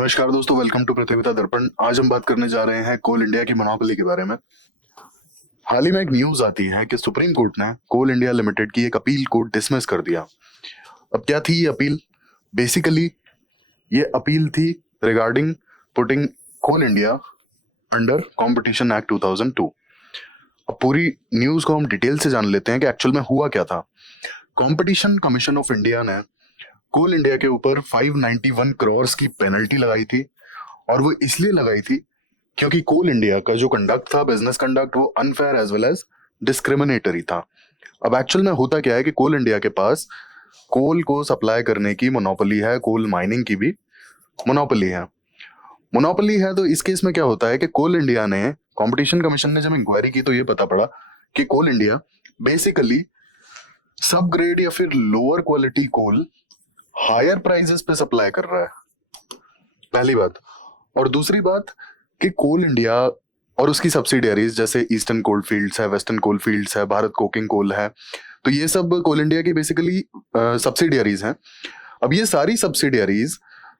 नमस्कार दोस्तों, welcome to प्रतियोगिता दर्पण। आज हम बात करने जा रहे हैं कोल इंडिया की मोनोपोली के बारे में। हाल ही में एक न्यूज आती है कि सुप्रीम कोर्ट ने कोल इंडिया लिमिटेड की एक अपील को डिसमिस कर दिया। अब क्या थी ये अपील? बेसिकली ये अपील थी रिगार्डिंग पुटिंग कोल इंडिया अंडर कॉम्पिटिशन एक्ट 2002। अब पूरी न्यूज को हम डिटेल से जान लेते हैं कि एक्चुअल में हुआ क्या था। कॉम्पिटिशन कमीशन ऑफ इंडिया ने कोल इंडिया के ऊपर 591 करोड़ की पेनल्टी लगाई थी, और वो इसलिए लगाई थी क्योंकि कोल इंडिया का जो कंडक्ट था, बिजनेस कंडक्ट, वो unfair as well as discriminatory था। अब एक्चुअल में होता क्या है कि कोल इंडिया के पास कोल को सप्लाई करने की मोनोपोली है, कोल माइनिंग की भी मोनोपोली है। मोनोपोली है तो इस केस में क्या होता है कि कोल इंडिया ने, कंपटीशन कमीशन ने जब इंक्वायरी की तो ये पता पड़ा कि Coal India basically sub grade या फिर lower quality coal higher prices पे सप्लाई कर रहा है, पहली बात। और दूसरी बात कि कोल इंडिया और उसकी सब्सिडियरीज जैसे ईस्टर्न कोल फील्ड्स है, वेस्टर्न कोल फील्ड्स है, भारत कोकिंग कोल है, तो ये सब कोल इंडिया की बेसिकली सब्सिडियरीज हैं। अब ये सारी सब्सिडियरीज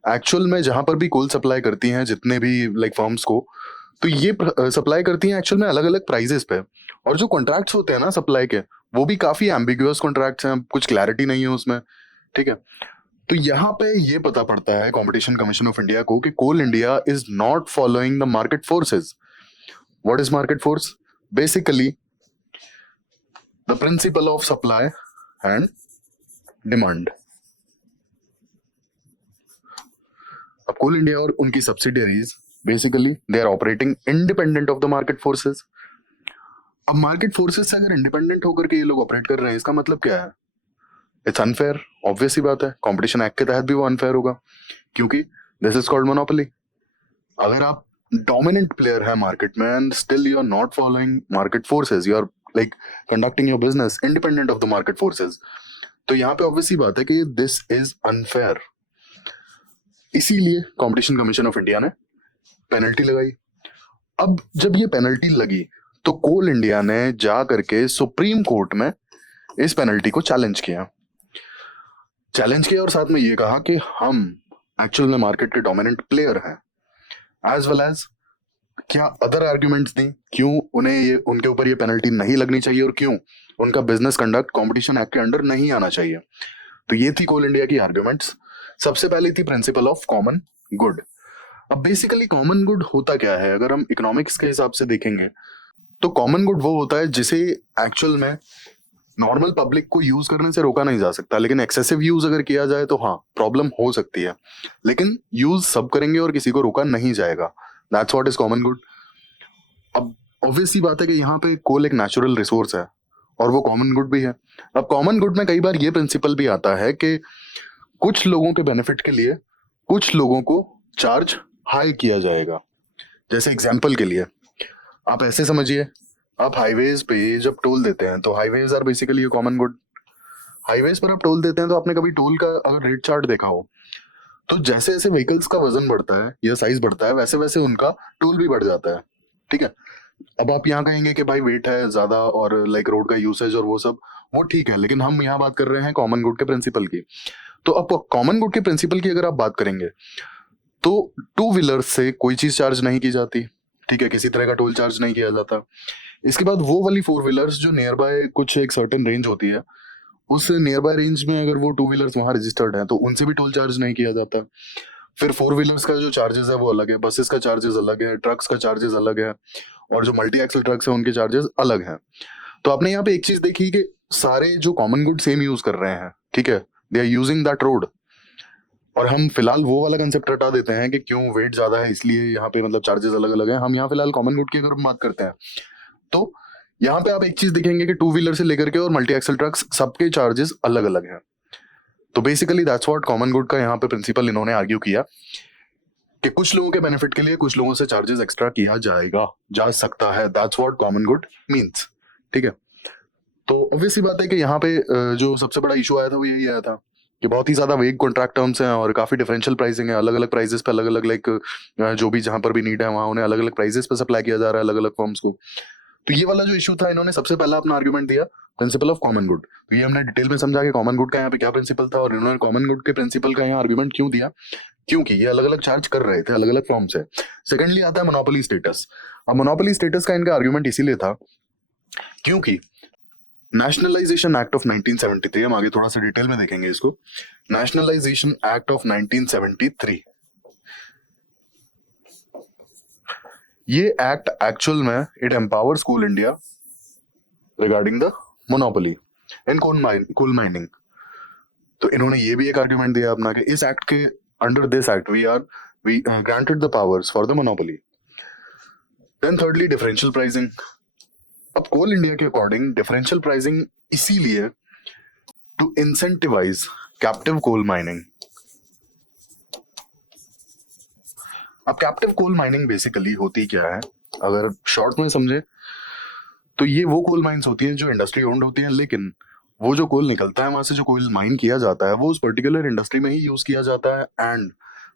एक्चुअल में जहां पर भी कोल सप्लाई करती हैं, जितने भी लाइक फर्म्स को, तो ये सप्लाई करती हैं एक्चुअल में अलग अलग प्राइजेस पे। और जो कॉन्ट्रैक्ट्स होते हैं ना सप्लाई के, वो भी काफी एम्बिगुअस कॉन्ट्रैक्ट्स हैं, कुछ क्लैरिटी नहीं है उसमें, ठीक है। तो यहाँ पे ये पता पड़ता है कंपटीशन कमीशन ऑफ इंडिया को कि Coal India is not following the market forces. What is market force? Basically the principle of supply and demand. अब कोल इंडिया और उनकी subsidiaries basically they are operating independent of the market forces. अब market forces से अगर independent होकर के ये लोग ऑपरेट कर रहे हैं, इसका मतलब क्या है? इट्स अनफेयर, ऑब्वियस सी बात है। कंपटीशन एक्ट के तहत भी वो अनफेयर होगा, क्योंकि दिस इज कॉल्ड मोनोपोली। अगर आप डोमिनेंट प्लेयर है मार्केट में and still you are not following market forces, you are like conducting your business independent of the market forces, तो यहाँ पे ऑब्वियस सी बात है कि दिस इज अनफेयर। इसीलिए कंपटीशन कमीशन ऑफ इंडिया ने पेनल्टी लगाई। अब जब ये पेनल्टी लगी तो कोल इंडिया ने जा करके सुप्रीम कोर्ट में इस पेनल्टी को चैलेंज किया और साथ में ये कहा कि हम एक्चुअल में मार्केट के डोमिनेंट प्लेयर हैं, एज वेल एज क्या अदर आर्ग्यूमेंट्स दी क्यों उन्हें ये उनके ऊपर ये पेनल्टी नहीं लगनी चाहिए और क्यों उनका बिजनेस कंडक्ट कंपटीशन एक्ट के अंडर नहीं आना चाहिए। तो ये थी कोल इंडिया की आर्ग्यूमेंट्स। सबसे पहली थी प्रिंसिपल ऑफ कॉमन गुड। अब बेसिकली कॉमन गुड होता क्या है? अगर हम इकोनॉमिक्स के हिसाब से देखेंगे तो कॉमन गुड वो होता है जिसे एक्चुअल में नॉर्मल पब्लिक को यूज करने से रोका नहीं जा सकता, लेकिन एक्सेसिव यूज अगर किया जाए तो हाँ प्रॉब्लम हो सकती है, लेकिन यूज सब करेंगे और किसी को रोका नहीं जाएगा। That's what is common good. अब ऑब्वियस सी बात है कि यहाँ पे कोल एक नेचुरल रिसोर्स है और वो कॉमन गुड भी है। अब कॉमन गुड में कई बार ये प्रिंसिपल भी आता है कि कुछ लोगों के बेनिफिट के लिए कुछ लोगों को चार्ज हाई किया जाएगा। जैसे एग्जाम्पल के लिए आप ऐसे समझिए, आप हाईवेज पे जब टोल देते हैं तो highways are basically common good. Highways पर आप टोल देते हैं तो आपने कभी टोल का अगर रेट चार्ट देखा हो तो जैसे जैसे व्हीकल्स का वजन बढ़ता है या साइज बढ़ता है, वैसे वैसे उनका टोल भी बढ़ जाता है, ठीक है। अब आप यहाँ कहेंगे कि भाई वेट है ज्यादा और लाइक रोड का यूसेज और वो सब, वो ठीक है, लेकिन हम यहाँ बात कर रहे हैं कॉमन गुड के प्रिंसिपल की। तो अब कॉमन गुड के प्रिंसिपल की अगर आप बात करेंगे तो टू व्हीलर से कोई चीज चार्ज नहीं की जाती, ठीक है, किसी तरह का टोल चार्ज नहीं किया जाता। इसके बाद वो वाली फोर व्हीलर्स जो नियर बाय कुछ एक सर्टेन रेंज होती है, उस नियर बाय रेंज में अगर वो टू व्हीलर्स वहां रजिस्टर्ड है तो उनसे भी टोल चार्ज नहीं किया जाता। फिर फोर व्हीलर्स का जो चार्जेस है वो अलग है, बसेस का चार्जेस अलग है, ट्रक्स का चार्जेस अलग है, और जो मल्टी एक्सल ट्रक्स है उनके चार्जेस अलग हैं। तो आपने यहाँ पे एक चीज देखी कि सारे जो कॉमन गुड सेम यूज कर रहे हैं, ठीक है, they are using that road. और हम फिलहाल वो वाला कंसेप्ट हटा देते हैं कि क्यों वेट ज्यादा है इसलिए यहाँ पे मतलब चार्जेस अलग अलग हैं। हम यहाँ फिलहाल कॉमन गुड की अगर बात करते हैं तो यहाँ पे आप एक चीज देखेंगे कि टू व्हीलर से लेकर के और मल्टी एक्सल ट्रक्स सबके चार्जेस अलग अलग हैं। तो basically that's what common good का यहाँ पे प्रिंसिपल इन्होंने आर्ग्यू किया कि कुछ लोगों के बेनिफिट के लिए कुछ लोगों से चार्जेस एक्स्ट्रा किया जा सकता है। That's what common good means, ठीक है। तो ऑब्वियस सी बात है कि यहाँ पे जो सबसे बड़ा इशू आया था वो यही आया था कि बहुत ही ज्यादा वेग कॉन्ट्रैक्ट टर्म्स हैं और काफी डिफरेंशियल प्राइसिंग है, अलग अलग प्राइसेस पे अलग अलग लाइक जो भी जहां पर भी नीड है वहां उन्हें अलग अलग प्राइसेस पे सप्लाई किया जा रहा है अलग अलग फर्म्स को। तो ये वाला जो इशू था, इन्होंने सबसे पहला अपना आर्गुमेंट दिया प्रिंसिपल ऑफ कॉमन गुड। तो ये हमने डिटेल में समझा कि कॉमन गुड का यहाँ पे क्या प्रिंसिपल था और इन्होंने कॉमन गुड के प्रिंसिपल का यहाँ आर्गुमेंट क्यों दिया क्योंकि ये अलग अलग चार्ज कर रहे थे अलग अलग फॉर्म से। सेकेंडली आता है मोनोपोली स्टेटस। अब मोनोपोली स्टेटस का इनका आर्ग्यूमेंट इसीलिए था क्योंकि नेशनलाइजेशन एक्ट ऑफ 1973, हम आगे थोड़ा सा डिटेल में देखेंगे इसको। नेशनलाइजेशन एक्ट ऑफ 1973, ये एक्ट एक्चुअल में it empowers Coal India regarding the monopoly in coal mining. तो इन्होंने ये भी एक आर्ग्यूमेंट दिया अपना कि इस एक्ट के under this act we granted the powers for the monopoly. Then thirdly differential pricing. अब कोल इंडिया के अकॉर्डिंग डिफरेंशियल प्राइसिंग इसीलिए to incentivise captive coal mining. अब कैप्टिव कोल माइनिंग बेसिकली होती क्या है, अगर शॉर्ट में समझे तो ये वो कोल माइंस होती है जो इंडस्ट्री ओन्ड होती है, लेकिन वो जो कोल निकलता है वहां से जो कोल माइन किया जाता है वो उस पर्टिकुलर इंडस्ट्री में ही यूज किया जाता है and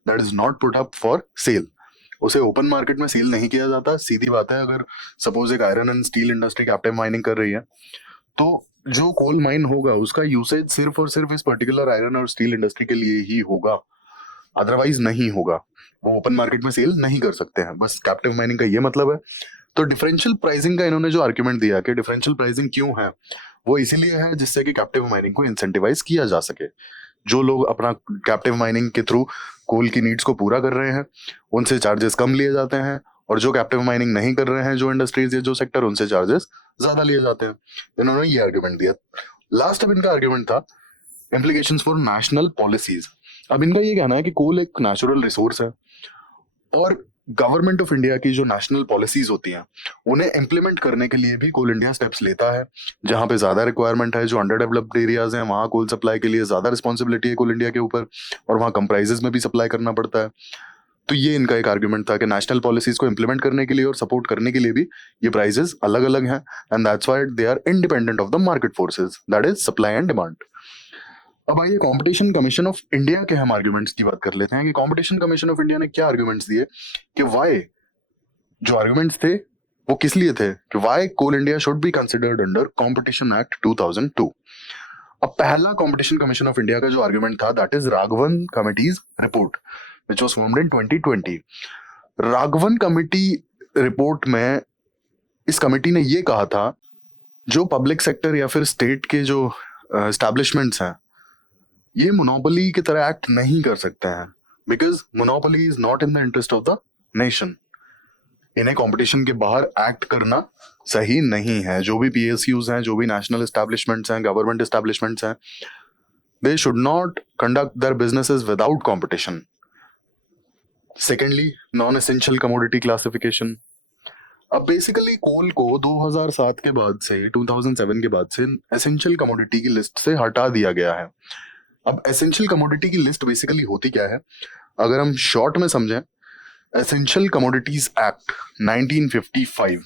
that is not put up for sale. उसे ओपन मार्केट में सेल नहीं किया जाता। सीधी बात है, अगर सपोज एक iron and steel industry captive mining कर रही है तो जो कोल माइन होगा उसका यूसेज सिर्फ और सिर्फ इस पर्टिकुलर आयरन और स्टील इंडस्ट्री के लिए ही होगा, अदरवाइज नहीं होगा। वो ओपन मार्केट में सेल नहीं कर सकते हैं, बस कैप्टिव माइनिंग का ये मतलब है। तो डिफरेंशियल प्राइसिंग का इन्होंने जो आर्ग्यूमेंट दिया कि डिफरेंशियल प्राइसिंग क्यों है, वो इसीलिए है जिससे कि कैप्टिव माइनिंग को इंसेंटिवाइज किया जा सके। जो लोग अपना कैप्टिव माइनिंग के थ्रू कोल की नीड्स को पूरा कर रहे हैं उनसे चार्जेस कम लिए जाते हैं, और जो कैप्टिव माइनिंग नहीं कर रहे हैं जो इंडस्ट्रीज या जो सेक्टर, उनसे चार्जेस ज्यादा लिए जाते हैं। इन्होंने ये आर्ग्यूमेंट दिया। लास्ट अब इनका आर्ग्यूमेंट था इम्प्लीकेशंस फॉर नेशनल पॉलिसीज। अब इनका ये कहना है कि कोल एक नेचुरल रिसोर्स है और गवर्नमेंट ऑफ इंडिया की जो नेशनल पॉलिसीज होती हैं उन्हें इम्प्लीमेंट करने के लिए भी कोल इंडिया स्टेप्स लेता है। जहां पे ज्यादा रिक्वायरमेंट है, जो अंडर डेवलप्ड एरियाज हैं, वहां कोल सप्लाई के लिए ज्यादा रिस्पॉन्सिबिलिटी है कोल इंडिया के ऊपर, और वहां कम प्राइसेस में भी सप्लाई करना पड़ता है। तो ये इनका एक आर्ग्यूमेंट था कि नेशनल पॉलिसीज को इम्प्लीमेंट करने के लिए और सपोर्ट करने के लिए भी ये प्राइसेस अलग अलग हैं and that's why they are independent of the market forces, that is supply and demand. अब आइए कंपटीशन कमीशन ऑफ इंडिया के हम आर्ग्यूमेंट्स की बात कर लेते हैं कि कंपटीशन कमीशन ऑफ इंडिया ने क्या आर्ग्यूमेंट्स दिए, कि व्हाई जो आर्ग्यूमेंट्स थे वो किस लिए थे, कि why Coal India should be considered under competition act 2002। अब पहला कंपटीशन कमीशन ऑफ इंडिया का जो आर्ग्यूमेंट था that is Raghavan committees report which was formed in 2020। Raghavan committee report में इस कमिटी ने ये कहा था जो पब्लिक सेक्टर या फिर स्टेट के जो एस्टैब्लिशमेंट्स हैं ये मोनोपोली की तरह एक्ट नहीं कर सकते हैं, because monopoly is not in the interest of the nation. इन्हें कंपटीशन के बाहर एक्ट करना सही नहीं है। जो भी पीएसयूज हैं, जो भी नेशनल एस्टैब्लिशमेंट्स हैं, गवर्नमेंट एस्टैब्लिशमेंट्स हैं, they should not conduct their businesses without competition. Secondly, non essential commodity classification. अब बेसिकली कोल को 2007 के बाद से 2007 के बाद से एसेंशियल कमोडिटी की लिस्ट से हटा दिया गया है। अब एसेंशियल कमोडिटी की लिस्ट बेसिकली होती क्या है, अगर हम शॉर्ट में समझें, एसेंशियल कमोडिटीज एक्ट 1955,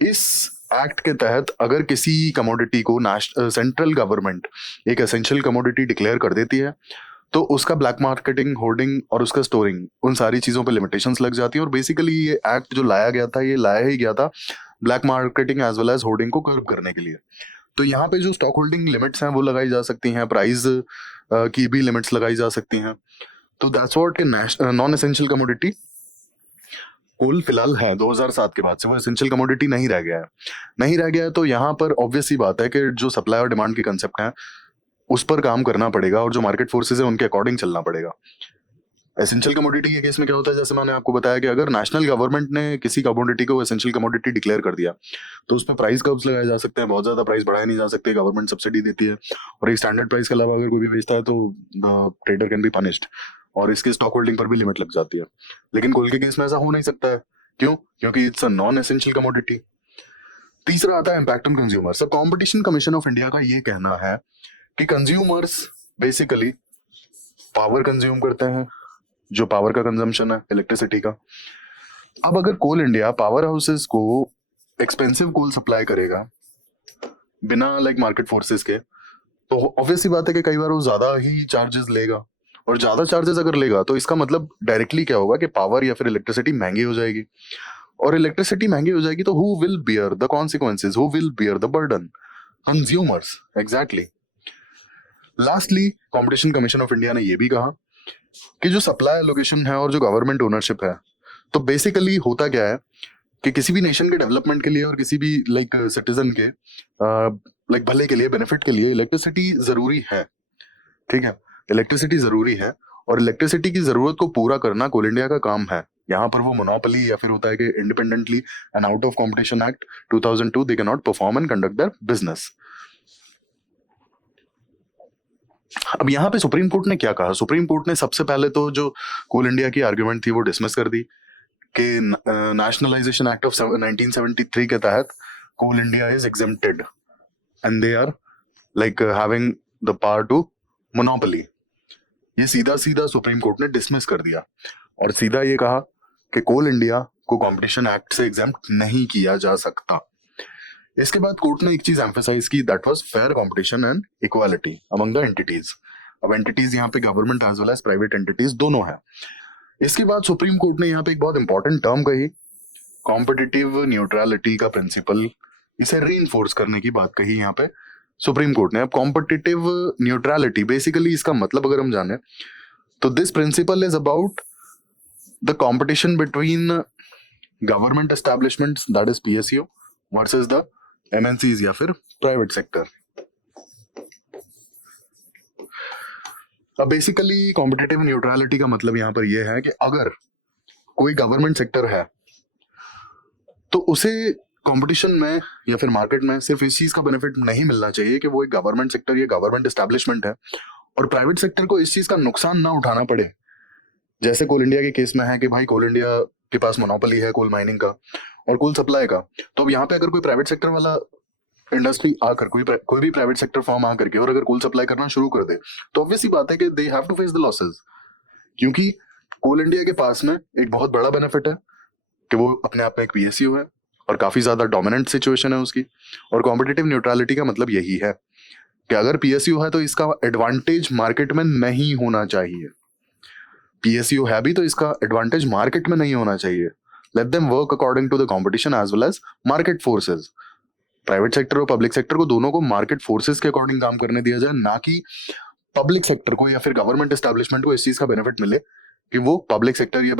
इस एक्ट के तहत अगर किसी कमोडिटी को सेंट्रल गवर्नमेंट एक एसेंशियल कमोडिटी डिक्लेयर कर देती है तो उसका ब्लैक मार्केटिंग, होर्डिंग और उसका स्टोरिंग, उन सारी चीजों पे लिमिटेशंस लग जाती है। और बेसिकली ये एक्ट जो लाया गया था, ये लाया ही गया था black marketing as well as hoarding को कर्ब करने के लिए। तो यहाँ पे जो स्टॉक होल्डिंग लिमिट्स हैं वो लगाई जा सकती हैं, प्राइस की भी लिमिट्स लगाई जा सकती हैं। तो दैट्स व्हाट के नॉन एसेंशियल कमोडिटी कोल फिलहाल है 2007 के बाद से वो एसेंशियल कमोडिटी नहीं रह गया है। नहीं रह गया है तो यहाँ पर ऑब्वियस सी बात है कि जो सप्लाई और डिमांड के कंसेप्ट हैं उस पर काम करना पड़ेगा और जो मार्केट फोर्सेस है उनके अकॉर्डिंग चलना पड़ेगा। एसेंशियल कमोडिटी के केस में क्या होता है, जैसे मैंने आपको बताया कि अगर नेशनल गवर्नमेंट ने किसी कमोडिटी को एसेंशियल कमोडिटी डिक्लेयर कर दिया तो उस पर प्राइस कर्व्स लगाए जा सकते हैं, बहुत ज्यादा प्राइस बढ़ाए नहीं जा सकते, गवर्नमेंट सब्सिडी देती है, और एक स्टैंडर्ड प्राइस के अलावा अगर कोई भी बेचता है तो ट्रेडर कैन बी पनिश्ड, और इसके स्टॉक होल्डिंग पर भी लिमिट लग जाती है। लेकिन कोल के केस में ऐसा हो नहीं सकता है, क्यों? क्योंकि it's a non essential commodity. तीसरा आता है इम्पैक्ट ऑन कंज्यूमर्स। अब कॉम्पिटिशन कमीशन ऑफ इंडिया का ये कहना है कि कंज्यूमर्स बेसिकली पावर कंज्यूम करते हैं, जो पावर का कंजम्पशन है इलेक्ट्रिसिटी का। अब अगर कोल इंडिया पावर हाउसेस को एक्सपेंसिव कोल सप्लाई करेगा बिना मार्केट फोर्सेस के, तो ऑब्वियसली बात है कि कई बार वो ज्यादा ही चार्जेस लेगा, और ज्यादा चार्जेस अगर लेगा तो इसका मतलब डायरेक्टली क्या होगा कि पावर या फिर इलेक्ट्रिसिटी महंगी हो जाएगी, और इलेक्ट्रिसिटी महंगी हो जाएगी तो who will bear the consequences, who will bear the burden? Consumers, exactly. Lastly competition commission of India ने ये भी कहा कि जो सप्लाई एलोकेशन है और जो गवर्नमेंट ओनरशिप है, तो बेसिकली होता क्या है कि किसी भी नेशन के डेवलपमेंट के लिए और किसी भी लाइक सिटीजन के लाइक भले के लिए, बेनिफिट के लिए इलेक्ट्रिसिटी जरूरी है। ठीक है, इलेक्ट्रिसिटी जरूरी है और इलेक्ट्रिसिटी की जरूरत को पूरा करना कोल इंडिया का काम है। यहाँ पर वो मोनोपोली या फिर होता है कि independently and out of competition act 2002 they can not perform and conduct their business. अब यहाँ पे सुप्रीम कोर्ट ने क्या कहा? सुप्रीम कोर्ट ने सबसे पहले तो जो कोल इंडिया की आर्ग्यूमेंट थी वो डिसमिस कर दी कि नेशनलाइजेशन एक्ट ऑफ 1973 के तहत Coal India is exempted and they are like having the power to monopoly. ये सीधा सीधा सुप्रीम कोर्ट ने डिसमिस कर दिया और सीधा ये कहा कि कोल इंडिया को कंपटीशन एक्ट से एग्जेम्प्ट नहीं किया जा सकता। इसके बाद कोर्ट ने एक चीज एम्फेसाइज की, that was fair competition and equality among the entities. अब एंटिटीज यहाँ पे government as well as private entities दोनों है। इसके बाद सुप्रीम कोर्ट ने यहाँ पे एक बहुत इंपॉर्टेंट टर्म कही, कॉम्पिटिटिव न्यूट्रलिटी का प्रिंसिपल, इसे रीइंफोर्स करने की बात कही यहाँ पे सुप्रीम कोर्ट ने। अब कॉम्पिटिटिव न्यूट्रलिटी बेसिकली इसका मतलब अगर हम जाने तो this principle is about the competition between government establishments that is PSU versus the MNCs या फिर प्राइवेट सेक्टर। अब बेसिकली कॉम्पिटिटिव न्यूट्रलिटी का मतलब यहाँ पर यह है कि अगर कोई गवर्नमेंट सेक्टर है तो उसे कंपटीशन में या फिर मार्केट में सिर्फ इस चीज का बेनिफिट नहीं मिलना चाहिए कि वो एक गवर्नमेंट सेक्टर या गवर्नमेंट एस्टैब्लिशमेंट है और प्राइवेट सेक्टर को इस चीज का नुकसान ना उठाना पड़े। जैसे कोल इंडिया के केस में है कि भाई कोल इंडिया के पास मोनोपोली है कोल माइनिंग का और कोल सप्लाई का, तो अब यहाँ पे अगर कोई प्राइवेट सेक्टर वाला इंडस्ट्री आकर कोई भी प्राइवेट सेक्टर फॉर्म आकर के और अगर कोल सप्लाई करना शुरू कर दे तो ऑब्वियस सी बात है कि they have to face the losses, क्योंकि कोल इंडिया के पास में एक बहुत बड़ा बेनिफिट है कि वो अपने आप में एक पीएसयू है और काफी ज्यादा डोमिनेंट सिचुएशन है उसकी। और कॉम्पिटिटिव न्यूट्रलिटी का मतलब यही है कि अगर पीएसयू है तो इसका एडवांटेज मार्केट में नहीं होना चाहिए। पीएसयू है भी तो इसका एडवांटेज मार्केट में नहीं होना चाहिए। Let them work according to the competition as well as market forces. Private sector और पब्लिक सेक्टर को दोनों को मार्केट फोर्सेस के अकॉर्डिंग काम करने दिया जाए, ना कि पब्लिक सेक्टर को या फिर गवर्नमेंट एस्टैब्लिशमेंट को इस चीज का बेनिफिट मिले कि वो पब्लिक सेक्टर या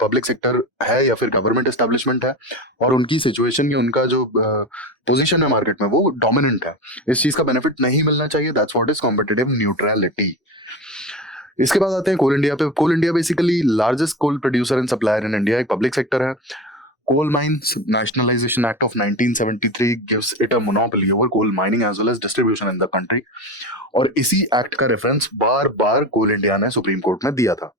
पब्लिक सेक्टर है या फिर गवर्नमेंट एस्टैब्लिशमेंट है और उनकी सिचुएशन या उनका जो पोजीशन है मार्केट में वो डोमिनेंट है, इस चीज का बेनिफिट नहीं मिलना चाहिए। That's what is competitive neutrality. इसके बाद आते हैं कोल इंडिया पे। Coal India basically largest coal producer and supplier in India, एक पब्लिक सेक्टर है। Coal Mines Nationalization Act of 1973 gives it a monopoly over coal mining as well as distribution in the country। और इसी act का reference बार बार Coal India ने Supreme Court में दिया था।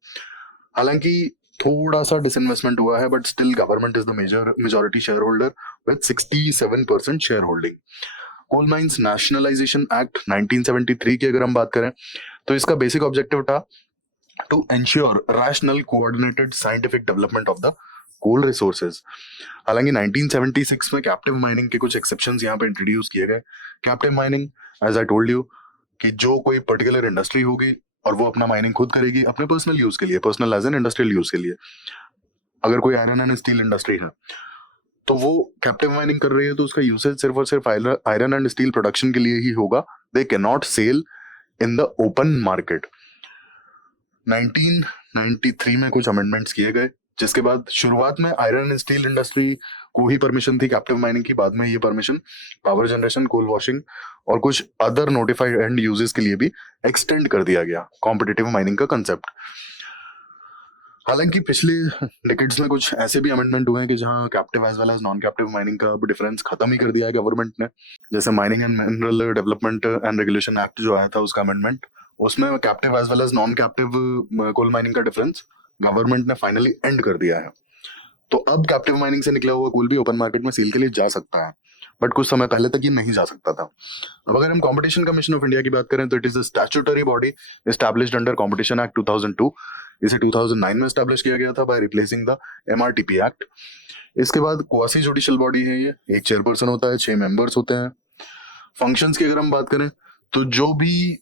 हालांकि थोड़ा सा डिसइन्वेस्टमेंट हुआ है but still government is the majority share holder with 67% share holding. Coal mines nationalisation act 1973 की अगर हम बात करें तो इसका बेसिक ऑब्जेक्टिव था to ensure rational coordinated scientific development of the coal resources. हालांकि 1976 में कैप्टिव माइनिंग के कुछ एक्सेप्शंस यहाँ पे इंट्रोड्यूस किए गए। Captive mining as I told you कि जो कोई पर्टिकुलर इंडस्ट्री होगी और वो अपना माइनिंग खुद करेगी अपने पर्सनल यूज के लिए, personal as an industrial use के लिए। अगर कोई आयरन एंड स्टील इंडस्ट्री है तो वो कैप्टिव माइनिंग कर रही है तो उसका यूसेज सिर्फ और सिर्फ आयरन एंड स्टील प्रोडक्शन के लिए ही होगा। They can not sell in the open market. 1993 में कुछ अमेंडमेंट्स किए गए जिसके बाद शुरुआत में आयरन एंड स्टील इंडस्ट्री को ही परमिशन थी कैप्टिव माइनिंग की, बाद में ये परमिशन पावर जनरेशन, कोल वॉशिंग और कुछ अदर नोटिफाइड एंड यूजेस के लिए भी एक्सटेंड कर दिया गया कॉम्पिटिटिव माइनिंग का कंसेप्ट। हालांकि पिछले डिकेड्स में कुछ ऐसे भी अमेंडमेंट हुए हैं कि जहां captive as well as non captive mining का अब डिफरेंस खत्म ही कर दिया है गवर्नमेंट ने। जैसे mining and mineral development and regulation act जो आया था उसका अमेंडमेंट, उसमें captive as well as non captive coal mining का डिफरेंस गवर्नमेंट ने फाइनली एंड कर दिया है। तो अब कैप्टिव माइनिंग से निकला हुआ कोल भी ओपन मार्केट में सेल के लिए जा सकता है, बट कुछ समय पहले तक ये नहीं जा सकता था। अब अगर हम कंपटीशन कमीशन ऑफ इंडिया की बात करें तो it is a statutory body established under competition act 2002। इसे 2009 में एस्टैब्लिश किया गया था by replacing the MRTP act. इसके बाद क्वासी जुडिशियल बॉडी है ये, एक चेयरपर्सन होता है, 6 मेंबर्स होते हैं। फंक्शंस की अगर हम बात करें तो जो भी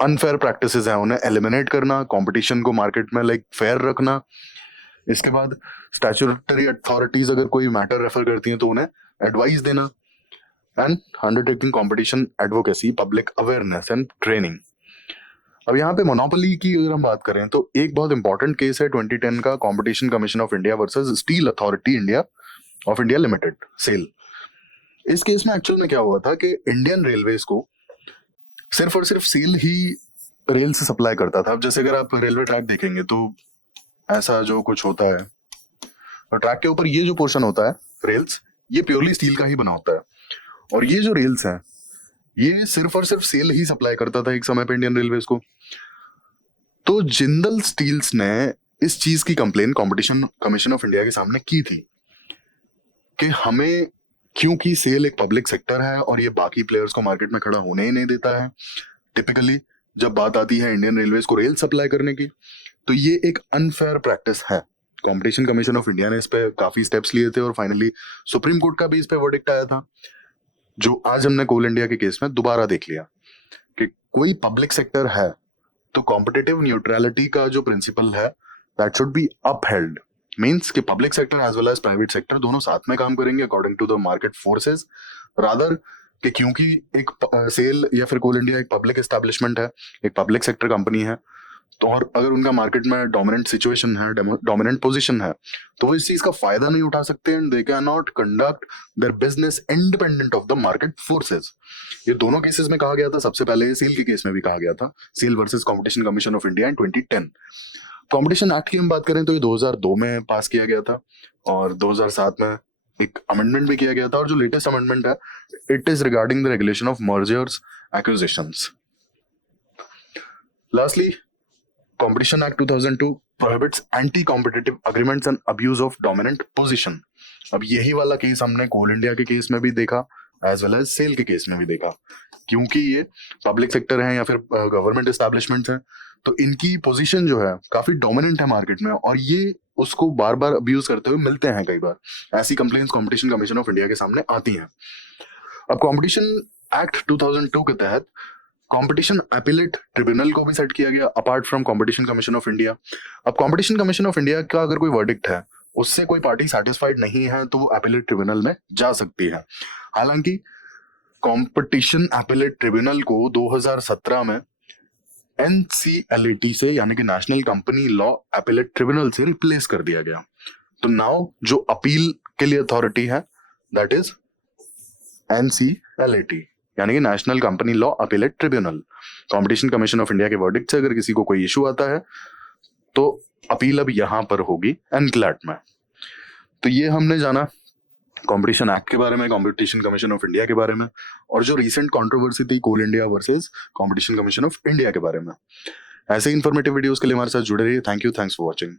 अनफेयर प्रैक्टिसेस हैं उन्हें एलिमिनेट करना, कंपटीशन को मार्केट में लाइक फेयर रखना। इसके बाद स्टैट्यूटरी अथॉरिटीज अगर कोई मैटर रेफर करती हैं तो उन्हें एडवाइस देना and undertaking competition advocacy, public awareness and training. अब यहाँ पे मोनोपोली की अगर हम बात करें तो एक बहुत इंपॉर्टेंट केस है 2010 का, competition commission of India versus steel authority India of India limited, SAIL. इस केस में एक्चुअल में क्या हुआ था कि इंडियन रेलवेज को सिर्फ और सिर्फ सेल ही रेल से सप्लाई करता था। अब जैसे अगर आप रेलवे ट्रैक देखेंगे तो ऐसा जो कुछ होता है, और ट्रैक के ऊपर ये जो पोर्शन होता है रेल्स, ये प्योरली स्टील का ही बना होता है, और ये जो रेल्स हैं ये सिर्फ और सिर्फ सेल ही सप्लाई करता था एक समय पे इंडियन रेलवेज को। तो जिंदल स्टील्स ने इस चीज की complain competition commission of India के सामने की थी कि हमें, क्योंकि सेल एक पब्लिक सेक्टर है और ये बाकी प्लेयर्स को मार्केट में खड़ा होने ही नहीं देता है, टिपिकली जब बात आती है इंडियन रेलवेज को रेल सप्लाई करने की, तो ये एक अनफेयर प्रैक्टिस है। कंपटीशन कमीशन ऑफ इंडिया ने इस पे काफी स्टेप्स लिए थे और फाइनली सुप्रीम कोर्ट का भी इस पे वर्डिक्ट आया था, जो आज हमने कोल इंडिया के केस में दोबारा देख लिया कि कोई पब्लिक सेक्टर है तो कॉम्पिटिटिव न्यूट्रलिटी का जो प्रिंसिपल है that should be upheld. Means कि public sector as well as private sector दोनों साथ में काम करेंगे according to the market forces, rather कि क्योंकि एक सेल या फिर कोल इंडिया एक पब्लिक एस्टैब्लिशमेंट है, एक पब्लिक सेक्टर कंपनी है, तो और अगर उनका मार्केट में डोमिनेंट सिचुएशन है, डोमिनेंट पोजीशन है, तो वो इस चीज का फायदा नहीं उठा सकते and they can not conduct their business independent of the market forces. ये दोनों केसेस में कहा गया था, सबसे पहले सेल के केस में भी कहा गया था, SAIL versus competition commission of India in 2010। Competition act की हम बात करें तो ये 2002 में पास किया गया था और 2007 में एक अमेंडमेंट भी किया गया था, और जो लेटेस्ट अमेंडमेंट है it is regarding the regulation of mergers acquisitions. Lastly, Competition Act 2002 prohibits anti-competitive agreements and abuse of dominant position। अब यही वाला केस हमने कोल इंडिया के केस में भी देखा एज वेल एज सेल के केस में भी देखा, क्योंकि ये पब्लिक सेक्टर है या फिर गवर्नमेंट एस्टैब्लिशमेंट्स हैं, तो इनकी पोजीशन जो है काफी डोमिनेंट है मार्केट में और ये उसको बार बार अब्यूज करते हुए मिलते हैं। कई बार ऐसी complaints competition commission of India के सामने आती हैं। अब कंपटीशन एक्ट 2002 के तहत कंपटीशन अपीलेट ट्रिब्यूनल को भी सेट किया गया apart from competition commission of India. अब कंपटीशन कमीशन ऑफ इंडिया का अगर कोई वर्डिक्ट है, उससे कोई पार्टी सेटिस्फाइड नहीं है, तो वो अपीलेट ट्रिब्यूनल में जा सकती है। हालांकि कंपटीशन अपीलेट ट्रिब्यूनल को 2017 में NCLAT से, यानी कि national company law appellate tribunal से रिप्लेस कर दिया गया। तो नाउ जो अपील के लिए अथॉरिटी है दैट इज NCLAT, यानी कि national company law appellate tribunal. Competition commission of India के वर्डिक्ट से अगर किसी को कोई इशू आता है तो अपील अब यहां पर होगी एनक्लैट में। तो ये हमने जाना कंपटीशन एक्ट के बारे में, कंपटीशन कमीशन ऑफ इंडिया के बारे में, और जो रीसेंट कंट्रोवर्सी थी Coal India versus competition commission of India के बारे में। ऐसे इंफॉर्मेटिव वीडियोस के लिए हमारे साथ जुड़े रहिए। Thank you, thanks for watching.